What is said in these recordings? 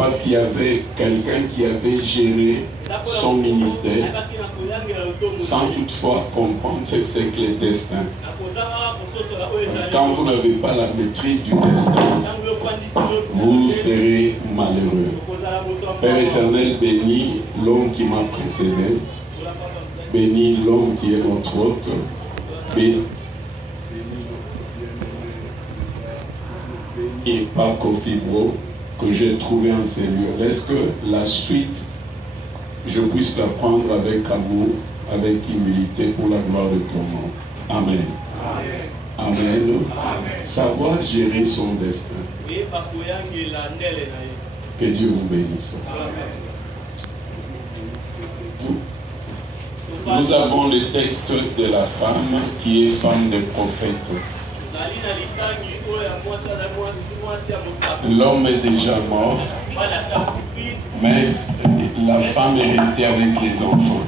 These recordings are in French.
parce qu'il y avait quelqu'un qui avait géré son ministère sans toutefois comprendre ce que c'est que les destins. Parce que quand vous n'avez pas la maîtrise du destin, vous serez malheureux. Père éternel, bénis l'homme qui m'a précédé, bénis l'homme qui est notre hôte, bénis et par Cofibro que j'ai trouvé en ces lieux. Laisse que la suite, je puisse la prendre avec amour, avec humilité pour la gloire de ton nom. Amen. Amen. Amen. Savoir gérer son destin. Que Dieu vous bénisse. Nous avons le texte de la femme qui est femme de prophète. L'homme est déjà mort, mais la femme est restée avec les enfants.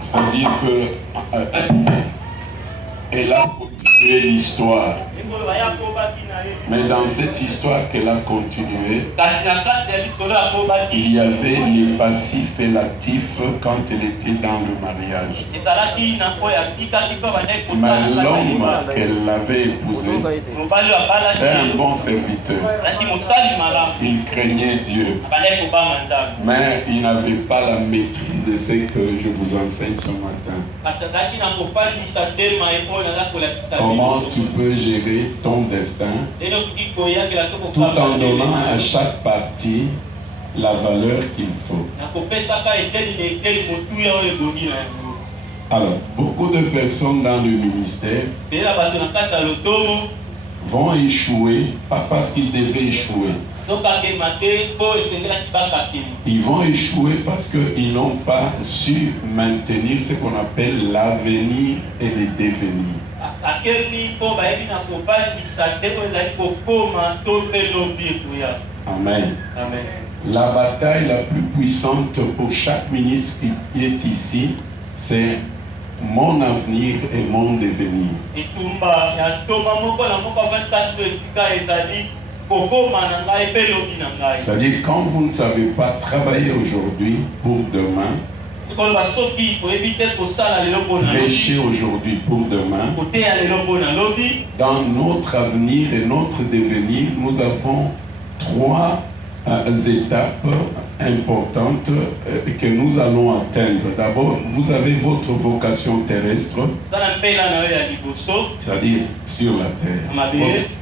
C'est-à-dire qu'elle a continué l'histoire. Mais dans cette histoire qu'elle a continuée, il y avait les passifs et l'actif quand elle était dans le mariage. Mais l'homme qu'elle avait épousé, c'est un bon serviteur. Il craignait Dieu. Mais il n'avait pas la maîtrise de ce que je vous enseigne ce matin. Comment tu peux gérer ton destin tout en donnant à chaque partie la valeur qu'il faut. Alors, beaucoup de personnes dans le ministère vont échouer, pas parce qu'ils devaient échouer. Ils vont échouer parce qu'ils n'ont pas su maintenir ce qu'on appelle l'avenir et le devenir. Amen. Amen. La bataille la plus puissante pour chaque ministre qui est ici, c'est mon avenir et mon devenir. C'est-à-dire quand vous ne savez pas travailler aujourd'hui pour demain, prêcher aujourd'hui pour demain, dans notre avenir et notre devenir, nous avons trois étapes importantes que nous allons atteindre. D'abord, vous avez votre vocation terrestre, c'est-à-dire sur la terre.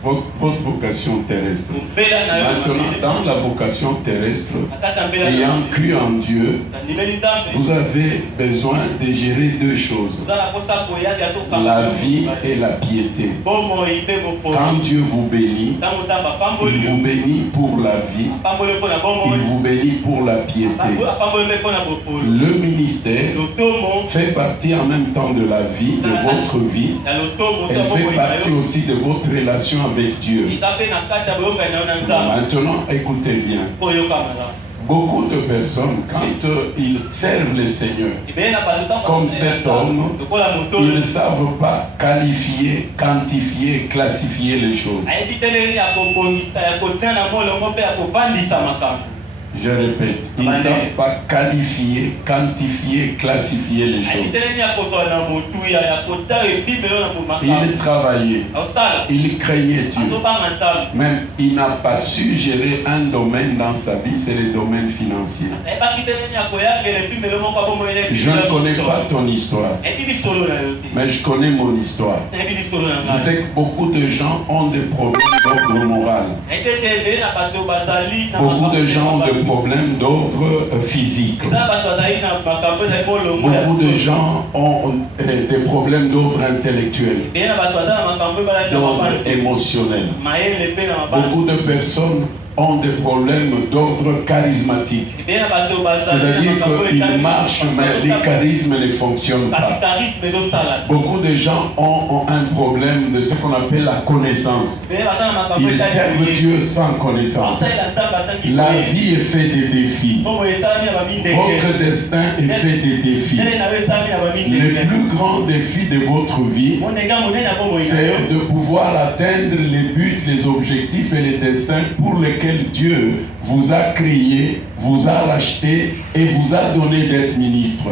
Votre vocation terrestre. Maintenant, dans la vocation terrestre, ayant cru en Dieu, vous avez besoin de gérer deux choses: la vie et la piété. Quand Dieu vous bénit, il vous bénit pour la vie, il vous bénit pour la piété. Le ministère fait partie en même temps de la vie, de votre vie. Elle fait partie aussi de votre relation avec Dieu. Maintenant, écoutez bien. Beaucoup de personnes, quand ils servent le Seigneur, comme cet homme, ils ne savent pas qualifier, quantifier, classifier les choses. Je répète, ils ne savent pas qualifier, quantifier, classifier les choses. Il travaillait, il craignait Dieu, mais il n'a pas su gérer un domaine dans sa vie, c'est le domaine financier. Je ne connais pas ton histoire, mais je connais mon histoire. Je sais que beaucoup de gens ont des problèmes d'ordre moral. Beaucoup de gens ont des problèmes d'ordre physique. Beaucoup de gens ont des problèmes d'ordre intellectuel, d'ordre émotionnel. Beaucoup de personnes ont des problèmes d'ordre charismatique. C'est-à-dire qu'ils marchent, mais les charismes ne fonctionnent pas. Beaucoup de gens ont un problème de ce qu'on appelle la connaissance. Ils servent Dieu sans connaissance. La vie est faite des défis. Votre destin est fait des défis. Le plus grand défi de votre vie, c'est de pouvoir atteindre les buts, les objectifs et les desseins pour lesquels lesquelles Dieu vous a créé, vous a racheté et vous a donné d'être ministre.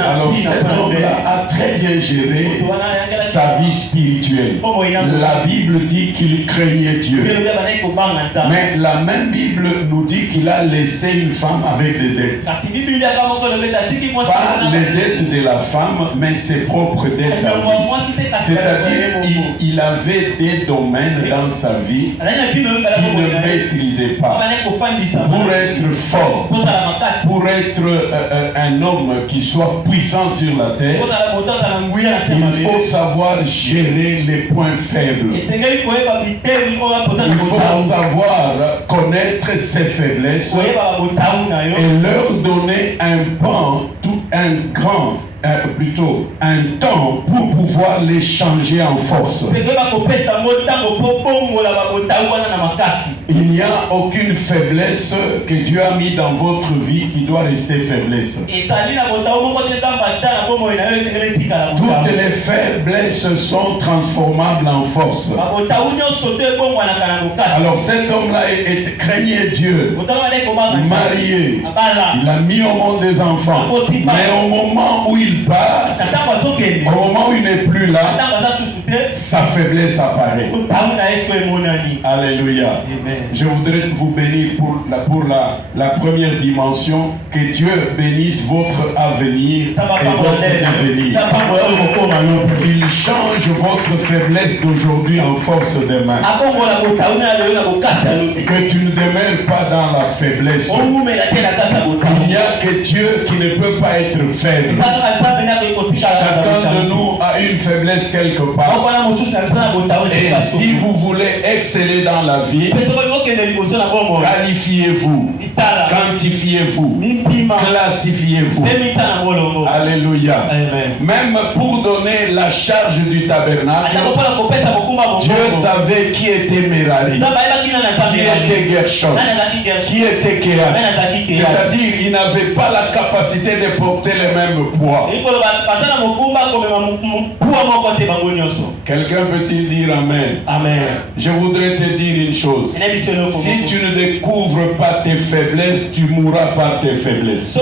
Alors cet homme-là a très bien géré sa vie spirituelle. La Bible dit qu'il craignait Dieu. Mais la même Bible nous dit qu'il a laissé une femme avec des dettes. Pas les dettes de la femme, mais ses propres dettes à lui. C'est-à-dire il avait des domaines dans sa vie qu'il ne maîtrisait pas. Pour être fort, pour être un homme qui soit puissant sur la terre, il faut savoir gérer les points faibles. Il faut savoir connaître ses faiblesses et leur donner un temps pour pouvoir les changer en force. Il n'y a aucune faiblesse que Dieu a mis dans votre vie qui doit rester faiblesse. Toutes les faiblesses sont transformables en force. Alors cet homme-là craignait Dieu, marié, il a mis au monde des enfants, mais au moment où il part, au moment où il n'est plus là, sa faiblesse apparaît. Alléluia. Je voudrais vous bénir pour la première dimension. Que Dieu bénisse votre avenir et votre devenir. Il change votre faiblesse d'aujourd'hui en force demain. Que tu ne demeures pas dans la faiblesse. Il n'y a que Dieu qui ne peut pas être faible. Chacun de nous a une faiblesse quelque part. Et si vous voulez exceller dans la vie, qualifiez-vous, quantifiez-vous, classifiez-vous. Alléluia. Même pour donner la charge du tabernacle, Dieu savait qui était Merari, qui était Gershon, qui était Kehat. C'est-à-dire il n'avait pas la capacité de porter les mêmes poids. Quelqu'un peut-il dire Amen? Amen. Je voudrais te dire une chose. Si tu ne découvres pas tes faiblesses, tu mourras par tes faiblesses.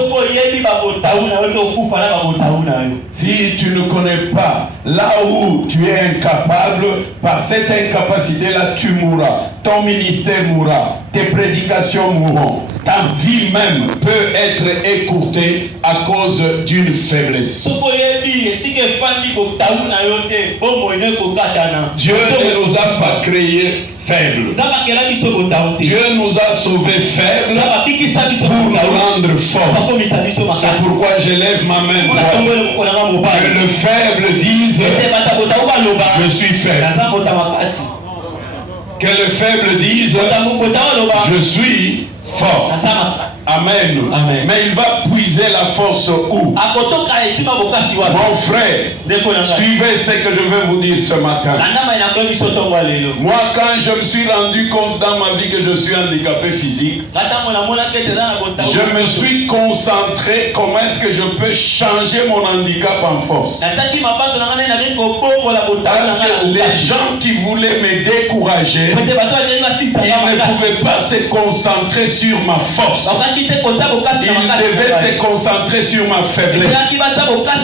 Si tu ne connais pas là où tu es incapable, par cette incapacité-là, tu mourras. Ton ministère mourra. Tes prédications mourront. Ta vie même peut être écourtée à cause d'une faiblesse. Dieu ne nous a pas créés faibles. Dieu nous a sauvés faibles pour nous rendre forts. C'est pourquoi je lève ma main droite. Que le faible dise je suis faible. Que le faible dise je suis fort. Amen. Amen. Mais il va puiser la force où? Mon frère, suivez ce que je vais vous dire ce matin. Moi, quand je me suis rendu compte dans ma vie que je suis handicapé physique, je me suis concentré comment est-ce que je peux changer mon handicap en force. Parce que les gens qui voulaient me décourager, ils ne pouvaient pas se concentrer sur ma force. Il devait se concentrer sur ma faiblesse.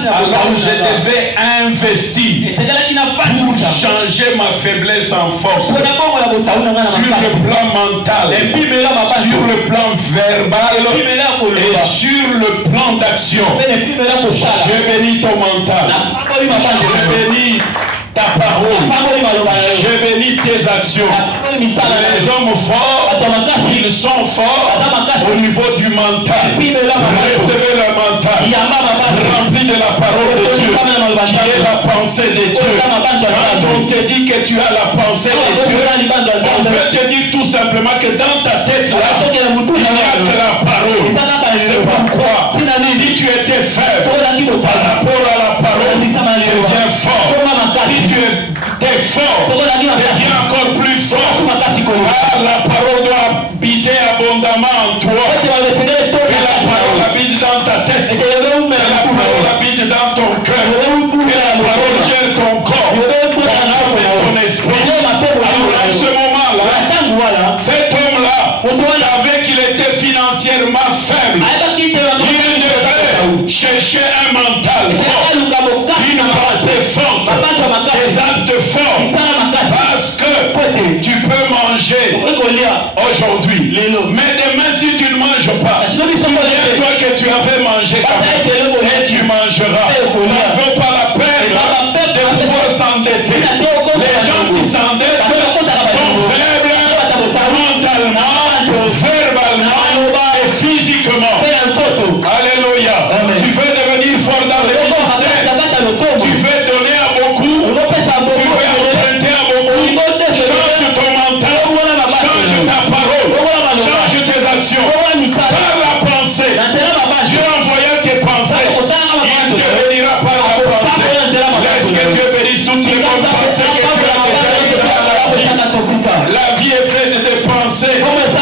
Alors je devais investir pour changer ma faiblesse en force. Sur le plan mental, sur le plan verbal et sur le plan d'action. Je bénis ton mental. Je bénis ta parole. Je bénis tes actions. Les hommes forts, ils sont forts au niveau du mental. Recevez le mental rempli de la parole de Dieu, qui est la pensée de Dieu. Quand on te dit que tu as la pensée de Dieu, on veut te dire tout simplement que dans ta tête là, il n'y a que la parole. C'est pourquoi si tu étais faible par rapport à la parole, deviens fort. Si tu es fort, deviens encore plus fort. Car la parole doit habiter abondamment en toi. Et la parole habite dans ta tête. Et la parole habite dans ton cœur. Et la parole gère ton corps, ton âme et mentalement faible, il devrait chercher un mental fort, une pensée forte, des actes forts, parce que tu peux manger aujourd'hui, mais demain si tu ne manges pas, souviens-toi que tu avais mangé et tu mangeras. Ça ne vaut pas la peine de pouvoir s'endetter. Les gens qui s'endettent sont faibles mentalement, verbalement et physiquement. Alléluia. Tu veux devenir fort dans le ministère, tu veux donner à beaucoup, tu veux emprunter à beaucoup. Change ton mental, change ta parole, change tes actions. Par la pensée, Dieu envoyant tes pensées, il te bénira par la pensée. Laisse que Dieu bénisse toutes les bonnes pensées que tu as déjà eues dans la vie. La vie est faite de pensées. Laisse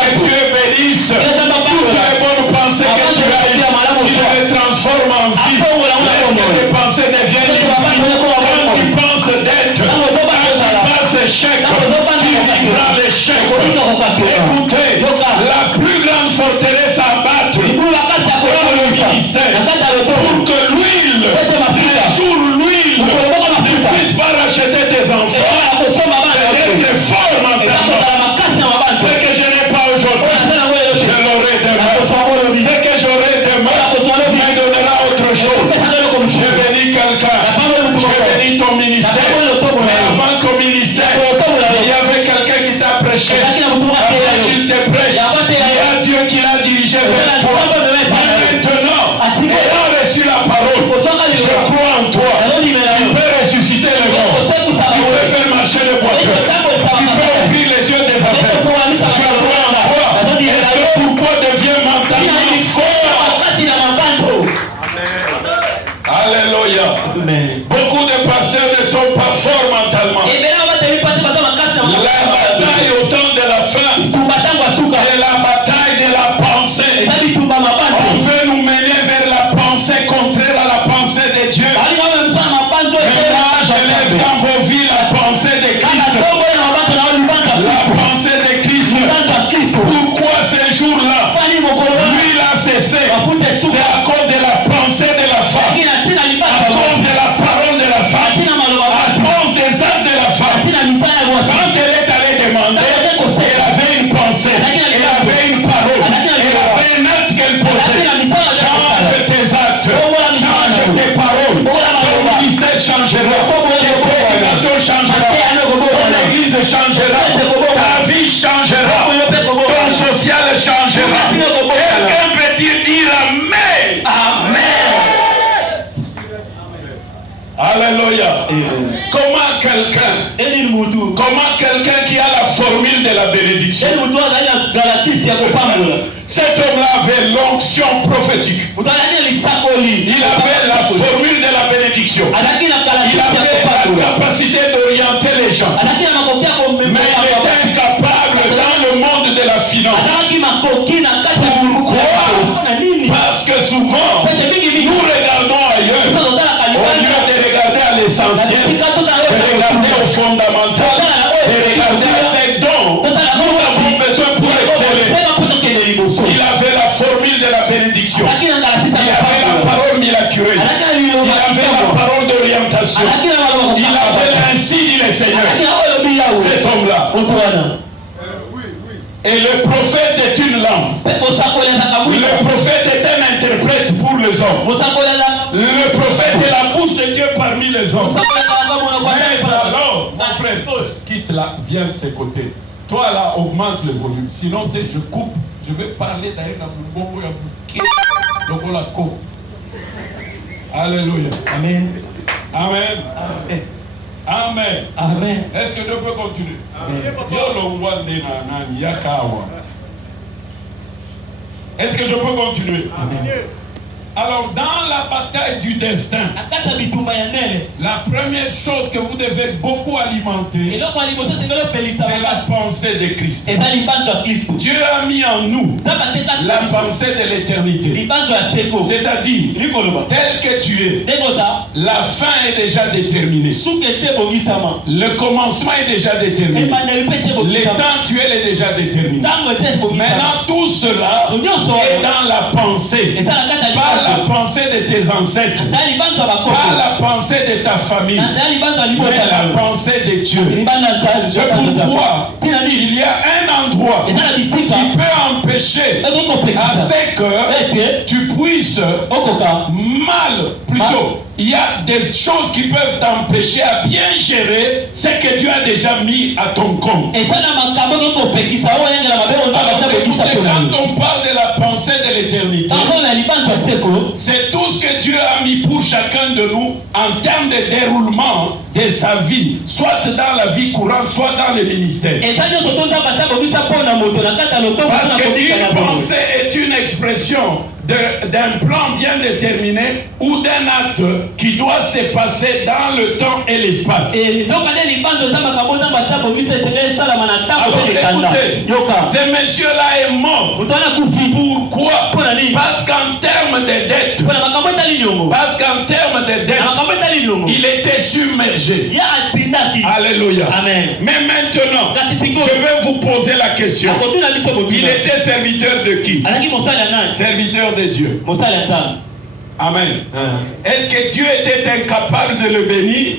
que Dieu bénisse toutes les bonnes pensées que tu as eues. Il les transforme en vie. Laisse que tes pensées deviennent une vie. Quand tu penses d'être, quand tu passes échec, tu vivras l'échec. Écoutez, la plus grande forteresse à battre dans le ministère, pour que l'huile, un jour l'huile, ne puisse pas racheter tes enfants, d'être fort mentalement. Ce que je n'ai pas aujourd'hui, je l'aurai demain. Ce que j'aurai demain me donnera autre chose. Je bénis quelqu'un, je bénis ton ministère. Mais avant qu'au ministère, il y avait quelqu'un qui t'a prêché. Avant qu'il te prêche, il y a Dieu qui l'a dirigé vers toi. Maintenant, ayant reçu la parole, je crois en toi. Tu peux ressusciter les morts. Tu peux faire marcher les voitures. Tu peux ouvrir les yeux des affaires. Je crois en toi. Est-ce que pourquoi deviens mentalement fort? Alléluia. Beaucoup de pasteurs ne sont pas forts mentalement. La bataille au temps de la fin, c'est la bataille de la pensée. On veut nous mener vers la pensée contraire à la pensée de Dieu. Mais moi, j'élève dans vos vies la pensée de Christ. La pensée de Christ. Pourquoi ces jours-là, lui il a cessé? C'est à cause de la pensée de la femme, à cause de la parole de la femme, à cause des actes de la femme. Quand elle est allée demander, elle avait une pensée, elle avait une parole, elle avait un acte qu'elle posait. Change tes actes, change tes paroles, ton ministère changera, tes prédications changeront, ton église changera, ta vie changera, ton social changera. Quelqu'un peut dire Amen. Amen. Alléluia. Comment quelqu'un qui a la formule de la bénédiction, cet homme-là avait l'onction prophétique, il avait la formule de la bénédiction, il avait la capacité d'orienter les gens, mais il était incapable dans le monde de la finance. Pourquoi? Parce que souvent nous regardons ailleurs au lieu de regarder à l'essentiel, de regarder au fondamental, de regarder à ses dons. Nous avons besoin pour exceller. Il avait la formule de la bénédiction, il avait la parole miraculeuse, il avait la parole d'orientation, il avait ainsi dit le Seigneur. Cet homme-là. Et le prophète est une langue. Le prophète est un interprète pour les hommes. Le prophète est la bouche de Dieu parmi les hommes. Alors, mon frère, quitte là, viens de ses côtés. Toi là, augmente le volume. Sinon, je coupe. Je vais parler d'ailleurs dans mon bon. Alléluia. Amen. Amen. Amen. Amen. Amen. Est-ce que je peux continuer? Est-ce que je peux continuer? Amen. Alors dans la bataille du destin, la première chose que vous devez beaucoup alimenter, c'est la pensée de Christ. Dieu a mis en nous la pensée de l'éternité. C'est-à-dire, tel que tu es, la fin est déjà déterminée. Le commencement est déjà déterminé. L'éventuel est déjà déterminé. Maintenant tout cela est dans la pensée. Pas la pensée de tes ancêtres, pas la pensée de ta famille, mais la pensée de Dieu. C'est pourquoi il y a un endroit qui peut empêcher à ce que tu puisses mal, plutôt. Il y a des choses qui peuvent t'empêcher à bien gérer ce que Dieu a déjà mis à ton compte. Quand on parle de la pensée de l'éternité, c'est tout ce que Dieu a mis pour chacun de nous en termes de déroulement de sa vie, soit dans la vie courante, soit dans le ministère. Parce qu'une pensée est une expression d'un plan bien déterminé ou d'un acte qui doit se passer dans le temps et l'espace. Ce monsieur-là est mort. Pourquoi? Parce qu'en termes de dette, il était submergé. Alléluia. Amen. Mais maintenant, je vais vous poser la question. Il était serviteur de qui? Serviteur de Dieu. Amen. Est-ce que Dieu était incapable de le bénir?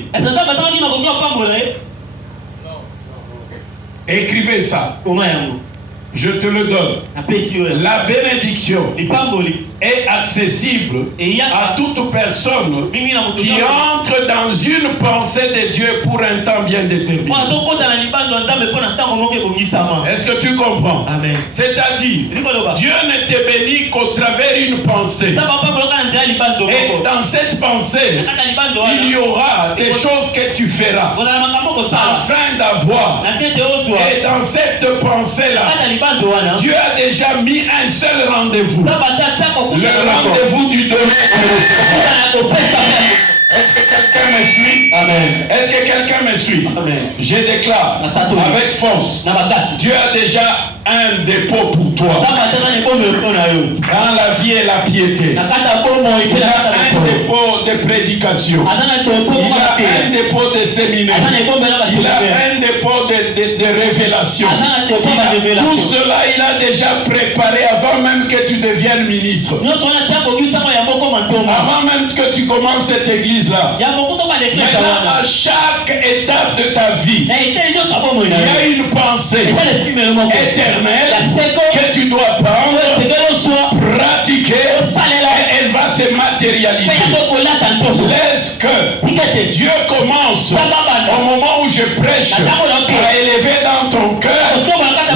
Écrivez ça. Je te le donne. La bénédiction est accessible à toute personne qui entre dans une pensée de Dieu pour un temps bien déterminé. Est-ce que tu comprends? Amen. C'est-à-dire, Dieu ne te bénit qu'au travers d'une pensée. Et dans cette pensée, il y aura des choses que tu feras afin d'avoir. Et dans cette pensée-là, Dieu a déjà mis un seul rendez-vous. Le rendez-vous du domaine. Est-ce que quelqu'un me suit? Amen. Est-ce que quelqu'un me suit? Amen. Je déclare avec force, Dieu a déjà un dépôt pour toi. Dans la vie et la piété. Il a un dépôt de prédication. Il a un dépôt de séminaire. Il a un dépôt de révélation. Tout cela, il a déjà préparé avant même que tu deviennes ministre. Avant même que tu commences cette église-là. Maintenant, à chaque étape de ta vie, il y a une pensée éternelle que tu dois prendre, pratiquer, et elle va se matérialiser. Laisse que Dieu commence au moment où je prêche à élever dans ton cœur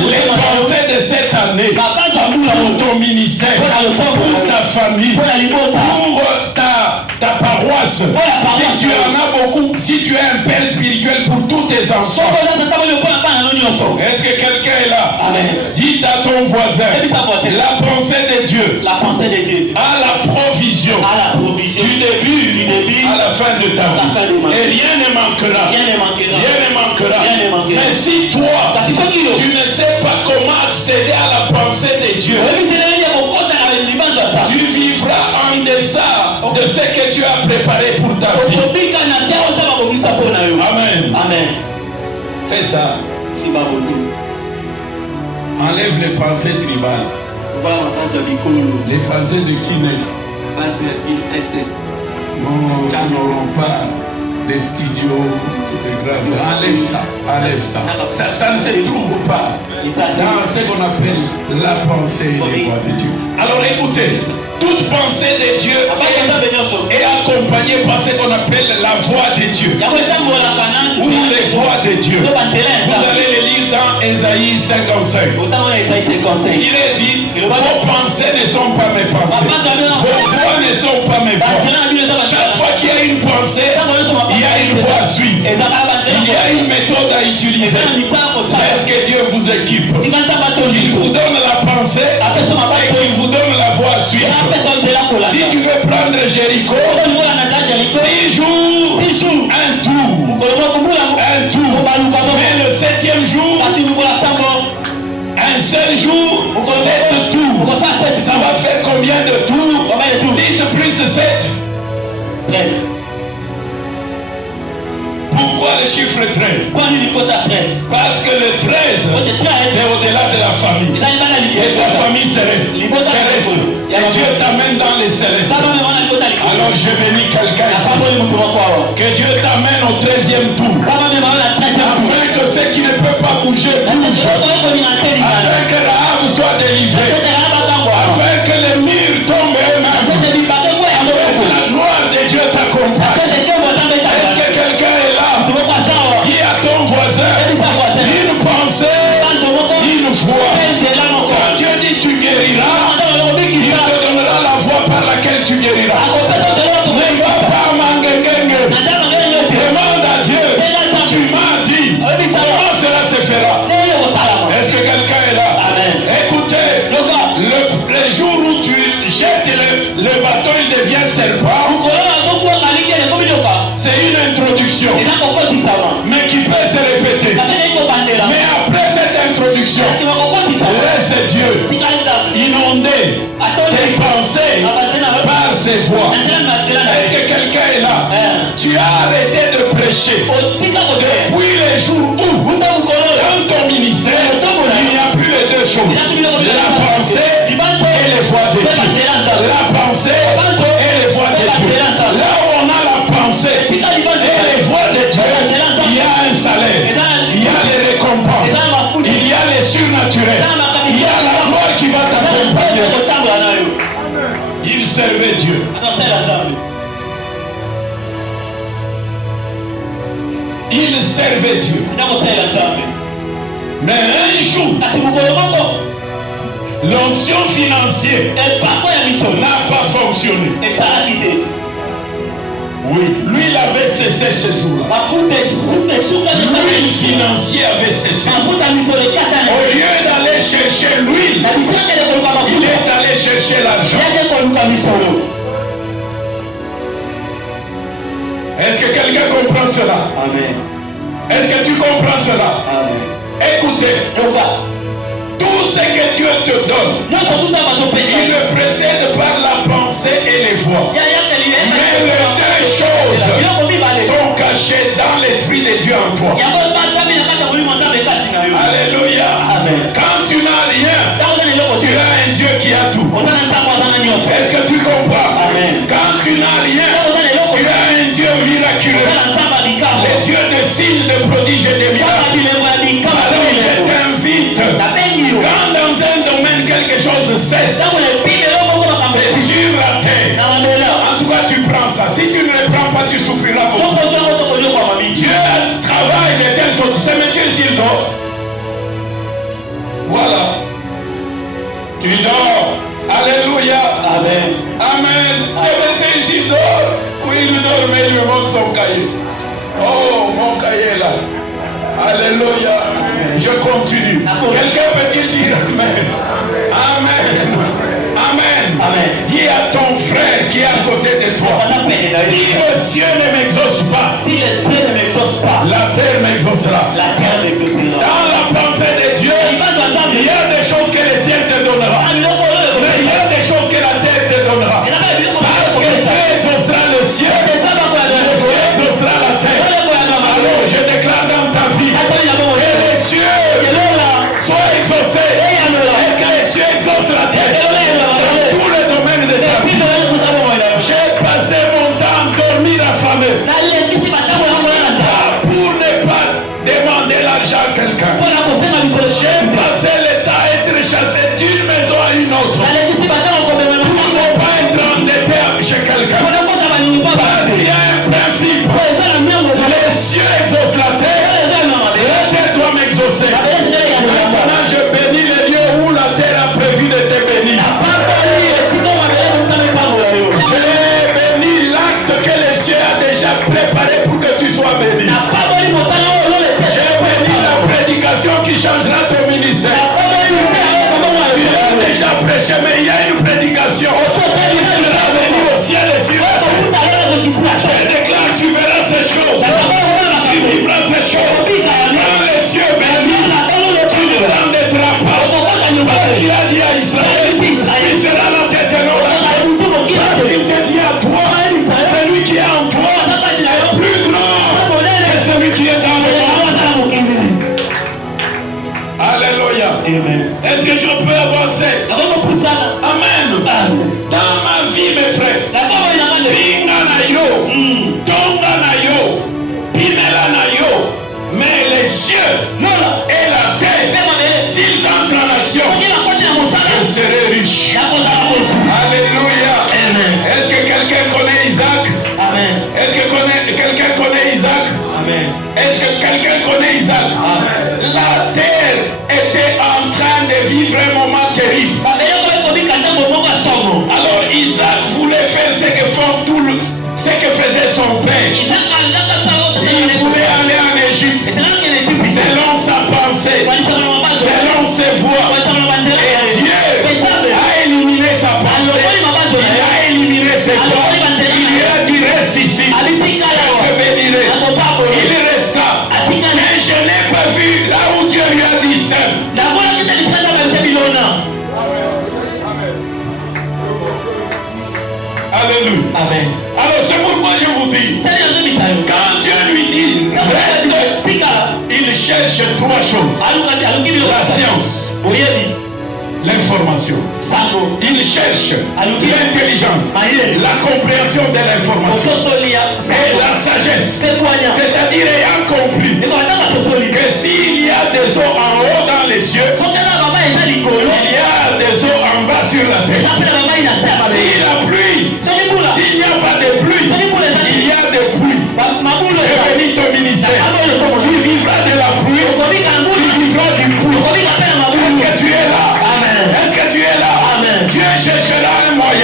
les pensées de cette année pour ton ministère, pour ta famille, pour ta paroisse. Si tu en as beaucoup, si tu es un père spirituel pour tous tes enfants. Est-ce que quelqu'un est là? Amen. Dites à ton voisin, la pensée de Dieu, à la provision, du début à la fin de ta vie. Et rien ne manquera. Mais si toi, tu ne sais pas comment accéder à la pensée de Dieu, tu vivras en deçà de ce que tu as préparé pour ta vie. Amen. Fais ça. Enlève les pensées tribales. Les pensées de qui naissent. Nous n'aurons pas des studios, des grands. Enlève ça. Ça ne se trouve pas dans ce qu'on appelle la pensée et les voies de Dieu. Alors écoutez, toute pensée de Dieu est accompagnée par ce qu'on appelle la voix de Dieu ou les voix de Dieu. Vous allez le lire dans Ésaïe 55. Il est dit, vos pensées ne sont pas mes pensées, vos voix ne sont pas mes voix. Chaque fois qu'il y a une pensée, il y a une voix à suivre, il y a une méthode à utiliser. Est-ce que Dieu vous équipe? Il vous donne la pensée et il vous donne la voix à suivre. Si tu veux seul jour, 7 tours. Ça va faire combien de tours? 6 plus 7. 13. Pourquoi le chiffre 13? Parce que le 13, c'est au-delà de la famille. Et ta famille céleste. Et Dieu t'amène dans les célestes. Alors je bénis quelqu'un. Que Dieu t'amène au 13e tour. Afin que ceux qui ne peuvent pas bouger bougent. Afin que Rahab soit délivrée. Afin que les murs tombent eux-mêmes. Afin que la gloire de Dieu t'accompagne. Est-ce que quelqu'un est là? Dis à ton voisin une pensée, une foi. Quand Dieu dit tu guériras, il te donnera la voie par laquelle tu guériras. Ne va pas manguer. Demande à Dieu. Tu m'as dit. Comment cela se fera? Est-ce que quelqu'un est là? Écoutez, le jour où tu jettes le bateau, il devient serpent. C'est une introduction, mais qui peut se répéter. Mais après cette introduction, laisse Dieu inonder tes pensées par ses voix. Est-ce que quelqu'un est là? Tu as arrêté de prêcher depuis les jours où dans ton ministère il n'y a plus les deux choses, la pensée et les voix de Dieu. La pensée et les voix de Dieu. Là où on a la pensée et les voix de Dieu, il y a un salaire, il y a les récompenses, il y a les surnaturels, il y a la gloire qui va t'accompagner. Il servait Dieu. Il servait Dieu. Mais un jour, l'onction financière n'a pas fonctionné. Oui, lui il avait cessé ce jour-là. L'huile financière avait cessé. Au lieu d'aller chercher l'huile, il est allé chercher l'argent. Est-ce que quelqu'un comprend cela? Amen. Est-ce que tu comprends cela? Amen. Écoutez, tout ce que Dieu te donne, il le précède par la pensée et les voix. Mais les deux choses sont cachées dans l'esprit de Dieu en toi. Alléluia. Amen. Quand tu n'as rien, tu as un Dieu qui a tout. Est-ce que tu comprends? Amen. Quand tu n'as rien, tu as un Dieu miraculeux. Le Dieu de signes, de prodiges et de miracles. Alors je t'invite, quand dans un domaine quelque chose cesse, c'est sur la terre. En tout cas tu prends ça. Si tu ne le prends pas, tu souffriras beaucoup. Dieu travaille de telle sorte. C'est monsieur s'il dort. Voilà. Tu dors. Alléluia. Amen. Amen. C'est monsieur s'il dort. Oui, il dort, mais il me montre son cahier. Oh, mon cahier là. Alléluia. Amen. Je continue. Quelqu'un peut-il dire Amen? Amen. Amen. Amen. Dis à ton frère qui est à côté de toi. Si le ciel ne m'exauce pas, la terre m'exaucera. Dans la pensée de Dieu, il y a des choses que le ciel te donnera. Mais il y a des choses que la terre te donnera. Parce que Dieu exaucera le ciel, Dieu exaucera la terre. Alors je déclare dans ta vie que les cieux soient exaucés et que les cieux exaucent la terre. Dans tous les domaines de ta vie. J'ai passé mon temps à dormir affamé. Pour ne pas demander l'argent à quelqu'un. J'ai passé le temps à être chassé d'une maison à une autre. Pour ne pas être endetté chez quelqu'un. Parce qu'il y a un principe. Les cieux exaucent la terre. La terre doit m'exaucer. Maintenant je bénis les lieux où la terre a prévu de te bénir. J'ai béni l'acte que le ciel a déjà préparé pour que tu sois béni. J'ai béni la prédication qui changera ton ministère. Tu as déjà prêché, mais il y a une prédication qui sera bénie au ciel et sur la terre. Je déclare, tu verras ces choses. Tu vivras ces choses. Quand les cieux bénissent, tu ne t'en détras pas. Alléluia. Amen. Est-ce que je peux avancer? Amen. Dans ma vie, mes frères, Vinga na yo, Tonga na yo, Pinela na yo, mais les cieux et la terre, s'ils entrent en action, je serai riche. Alléluia. Amen. Est-ce que quelqu'un connaît Isaac? Amen. Est-ce que quelqu'un connaît Isaac? Amen. Est-ce que quelqu'un connaît Isaac? Amen. La terre était en train de vivre un moment terrible. Alors Isaac voulait faire ce que faisait son père. Il voulait aller en Égypte selon sa pensée, selon ses voies. Et Dieu a éliminé sa pensée. Il a éliminé ses voies. Il lui a dit reste ici. Je te bénirai. Il resta. Mais je n'ai pas vu là où Dieu lui a dit seul. Alléluia. Amen. Alors c'est pourquoi je vous dis, quand Dieu lui dit reste, il cherche trois choses. La science, l'information. Il cherche l'intelligence, la compréhension de l'information et la sagesse. C'est-à-dire ayant compris que s'il y a des eaux en haut dans les cieux, il y a des eaux en bas sur la terre. Si la pluie, s'il n'y a pas de pluie, il y a des pluies. Je bénis ton ministère. Tu vivras de la pluie, tu vivras du pluie. Est-ce que tu es là? Amen. Est-ce que tu es là? Amen. Dieu cherchera un moyen. Et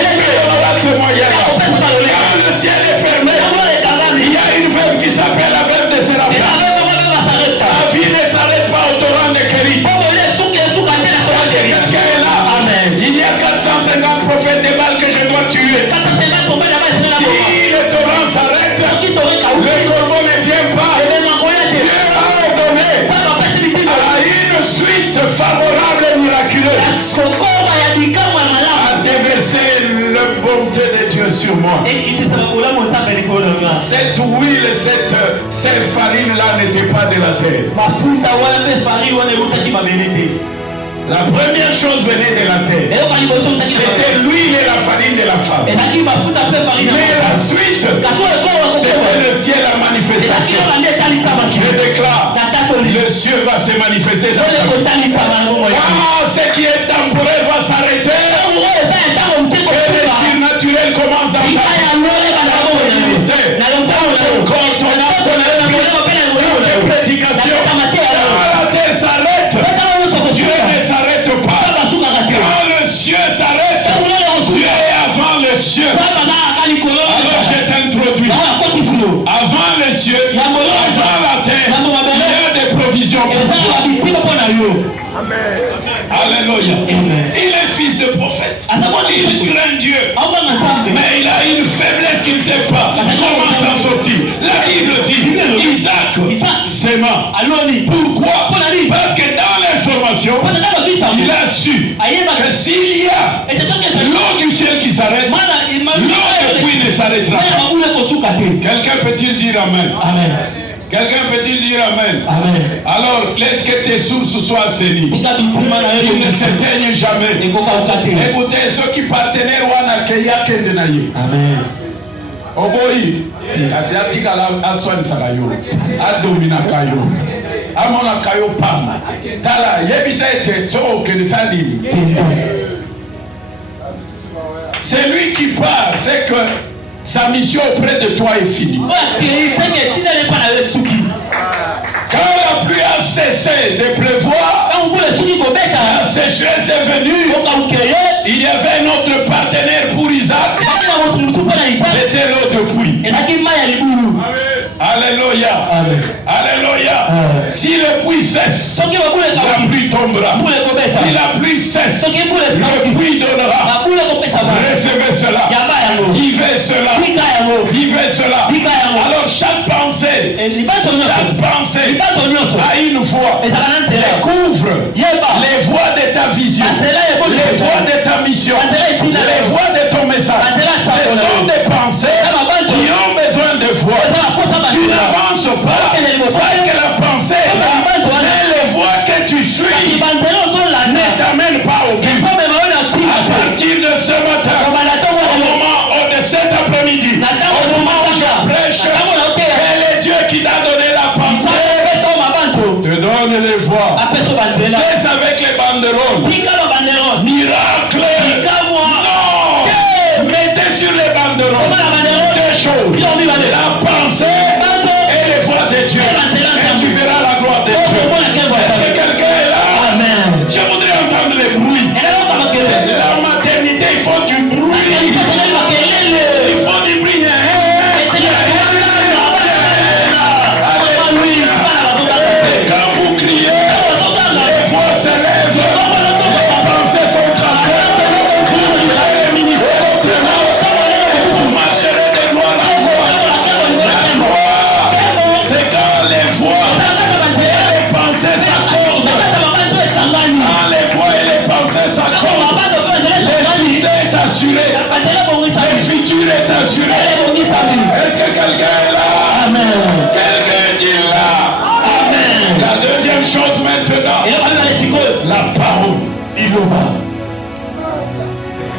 il te donnera ce moyen-là. Quand le ciel est fermé, il y a une veuve qui s'appelle la veuve de Séraphin. La vie ne s'arrête pas au torrent de Kéry. Quelqu'un est là. Amen. Il y a 450 prophètes de Baal que je dois tuer. Si le torrent s'arrête, le corbeau ne vient pas. Dieu a ordonné à une suite favorable et miraculeuse à déverser la bonté de Dieu sur moi. Cette huile, cette farine-là n'était pas de la terre. La première chose venait de la terre. C'était l'huile et la farine de la femme. Mais la suite, c'était le ciel à manifestation. Je déclare, le ciel va se manifester dans ta vie. Quand ce qui est temporaire va s'arrêter, que le surnaturel commence dans ta vie. Ton ministère, ton corps, ton âme, ton esprit, tes prédications. Quand la terre s'arrête, Dieu ne s'arrête pas. Quand le ciel s'arrête, Dieu est avant le ciel. Alors je t'introduis. Avant le ciel, avant la terre, il y a des provisions pour toi. Amen. Alléluia. Il est fils de prophète. Il craint Dieu. Mais il a une faiblesse qu'il ne sait pas comment s'en sortir. La Bible dit Isaac s'aima. Pourquoi? Parce que dans l'information, il a su que s'il y a l'eau du ciel qui s'arrête, l'eau du puits ne s'arrêtera pas. Quelqu'un peut-il dire Amen? Amen. Quelqu'un peut-il dire Amen? Amen. Alors, laisse que tes sources soient assainies. Ils ne s'éteignent jamais. Écoutez, ceux qui partenaient Wana Keya Kendenaye. Amen. Oboyi, asiatika la aswan sagayo, adomina kayo, amona kayo pam. Tala, yebisa ete so okenisali. C'est lui qui part, c'est que sa mission auprès de toi est finie. Quand la pluie a cessé de pleuvoir, la sécheresse est venue, il y avait un autre partenaire pour Isaac, c'était l'autre puits. Alléluia. Alléluia. Si le puits cesse, la pluie tombera. Si la pluie cesse, le puits donnera. Recevez cela. Vivez cela. Vivez cela. Alors chaque pensée a une voix. Découvre les voies de ta vision, les voies de ta mission, les voies de ton message. Ce sont des pensées qui ont besoin de voix. Tu n'avances pas parce que la pensée est là, mais les voies que tu suis obéit ne t'amène pas au but. À partir de ce matin, au moment de cet après-midi, au moment où je prêche, quel est Dieu qui t'a donné la pensée? Te donne les voix. Cesse avec les banderoles. Miracle. Non. Mettez sur les banderoles deux choses. La pensée et les voix de Dieu. Et tu verras la gloire de Dieu. Est-ce que quelqu'un est là? Amen. Je voudrais entendre les bruits. La maternité, il faut du bruit. Il faut du bruit. Quand vous criez, les voix s'élèvent, les pensées sont tracées, vous direz les ministères autrement, vous marcherez de gloire en gloire. La gloire, c'est quand les voix et les pensées s'accordent. Quand les voix et les pensées s'accordent, le succès est assuré, le futur est assuré. Est-ce que quelqu'un est là? Amen. Quelqu'un dit là. Amen. La deuxième chose maintenant, la parole, il aura.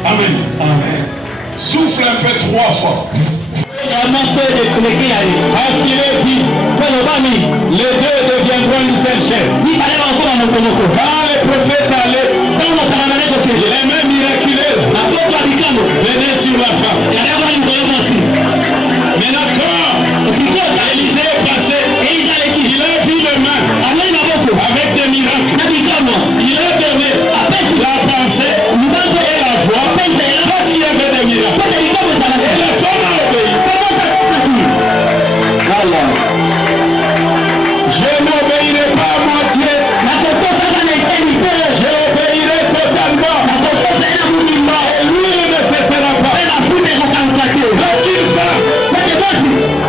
Amen. Amen. Souffle un peu 3 fois. Parce qu'il est dit, les deux deviendront une seule chair. Quand les prophètes allaient, les mains miraculeuses venaient sur la femme. Maintenant quand Élisée est passé, il a vu les mains avec des miracles. Il a donné la pensée et la voix parce qu'il y avait des miracles. Et la femme a obéi. Je n'obéirai pas à moitié. Je obéirai totalement. Et lui ne cessera pas. Lorsqu'il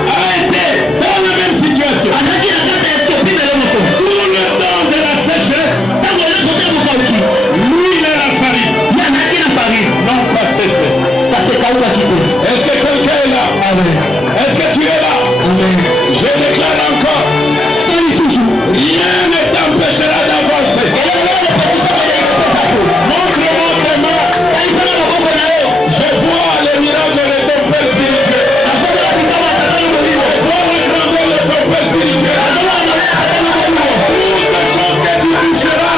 a été dans la même situation, tout le temps de la sécheresse, lui il est la farine. Non pas cesser. Est-ce que quelqu'un est là? Est-ce que tu es là? Je déclare encore, rien ne t'empêchera d'avancer. Montre-moi tes mains. Je vois les miracles de ton Père spirituel. Je vois la grandeur de ton Père spirituel. Toutes les choses que tu toucheras,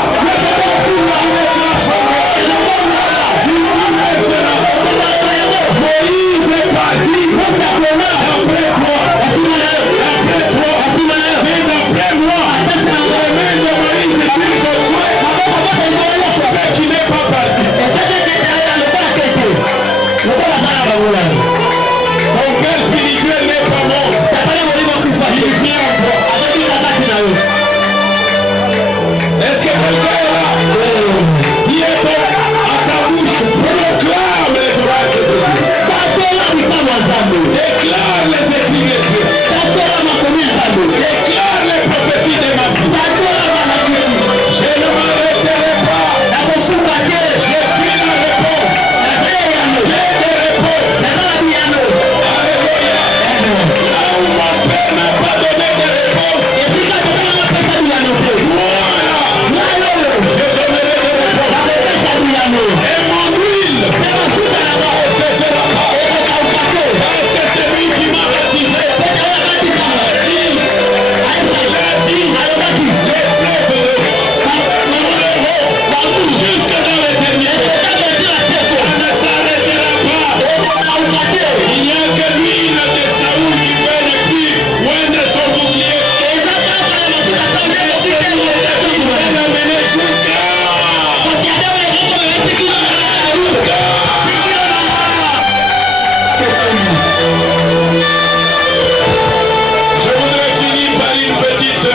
Moïse est parti après toi. Mais d'après moi, les mains de Moïse est sur Josué. Ce qui n'est pas parti. Ton Père spirituel n'est pas mort. Il vient en toi. Est-ce que quelqu'un est là? Dis à ta bouche, proclame les orages de Dieu. Déclare les écrits de Dieu. Déclare les prophéties de ma vie. Je ne m'arrêterai pas. Je suis la réponse. J'ai des réponses. Alléluia. Là où mon Père n'a pas donné de réponse, voilà. Je donnerai des réponses. Et mon huile ne cessera pas. Parce que c'est lui qui m'a baptisé. Jusque dans l'éternité. On ne s'arrêtera pas. Il n'y a que l'huile de Saoul qui peut ne plus oindre son bouclier. Je voudrais finir par une petite,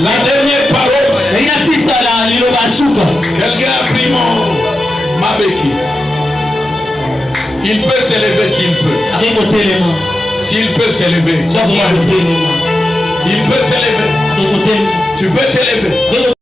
la dernière parole. Quelqu'un a pris ma béquille. Il peut s'élever s'il peut. S'il peut s'élever. Il peut s'élever. Tu peux t'élever.